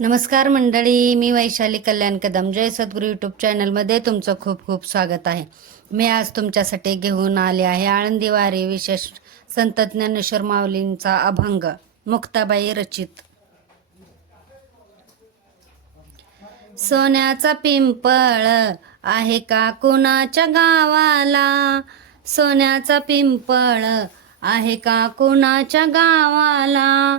नमस्कार मंडळी मी वैशाली कल्याण कदम. जय सद्गुरू यूट्यूब चॅनलमध्ये तुमचं खूप खूप स्वागत आहे. मी आज तुमच्यासाठी घेऊन आले आहे आळंदी वारी विशेष संत ज्ञानेश्वर माऊलींचा अभंग मुक्ताबाई रचित. सोन्याचा पिंपळ आहे का कुणाच्या गावाला? सोन्याचा पिंपळ आहे का कुणाच्या गावाला?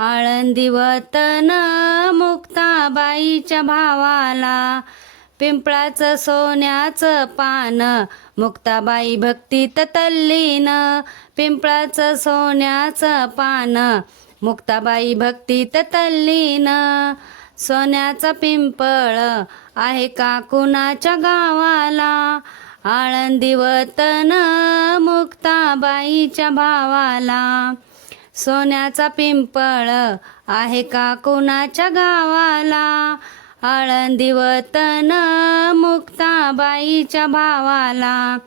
आळंदी वतन मुक्ताबाईच्या भावाला पिंपळाचं सोन्याचं पान मुक्ताबाई भक्तीत तल्लीन पिंपळाचं सोन्याचं पान मुक्ताबाई भक्तीत तल्लीन. सोन्याचा पिंपळ आहे का कुणाच्या गावाला? आळंदी वतन मुक्ताबाईच्या भावाला. सोन्याचा पिंपळ आहे का कुणाच्या गावाला? आळंदी वतन मुक्ताबाईच्या भावाला.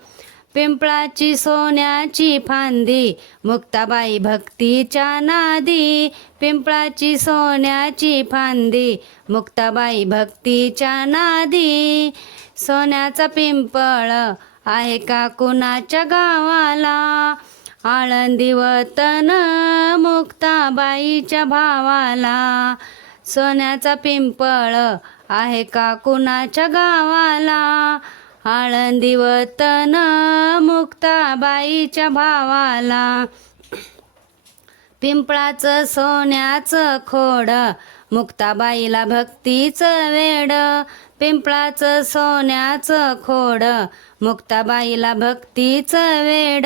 पिंपळाची सोन्याची फांदी मुक्ताबाई भक्तीच्या नादी. पिंपळाची सोन्याची फांदी मुक्ताबाई भक्तीच्या नादी. सोन्याचा पिंपळ आहे का कुणाच्या गावाला? आळंदी वतन मुक्ताबाईच्या भावाला सोन्याचा पिंपळ आहे का कुणाच्या गावाला? आळंदी वतन मुक्ताबाईच्या भावाला पिंपळाचं सोन्याचं खोड मुक्ताबाईला भक्तीचं वेड पिंपळाचं सोन्याचं खोड मुक्ताबाईला भक्तीचं वेड.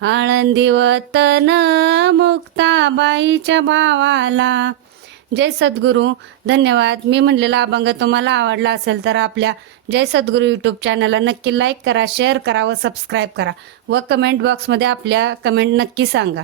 आळंदी वतन मुक्ताबाईच्या भावाला. जय सद्गुरू. धन्यवाद. मी म्हणलेला अभंग तुम्हाला आवडला असेल तर आपल्या जय सद्गुरू यूट्यूब चॅनलला नक्की लाईक करा शेअर करा व सबस्क्राईब करा. व कमेंट बॉक्समध्ये आपल्या कमेंट नक्की सांगा.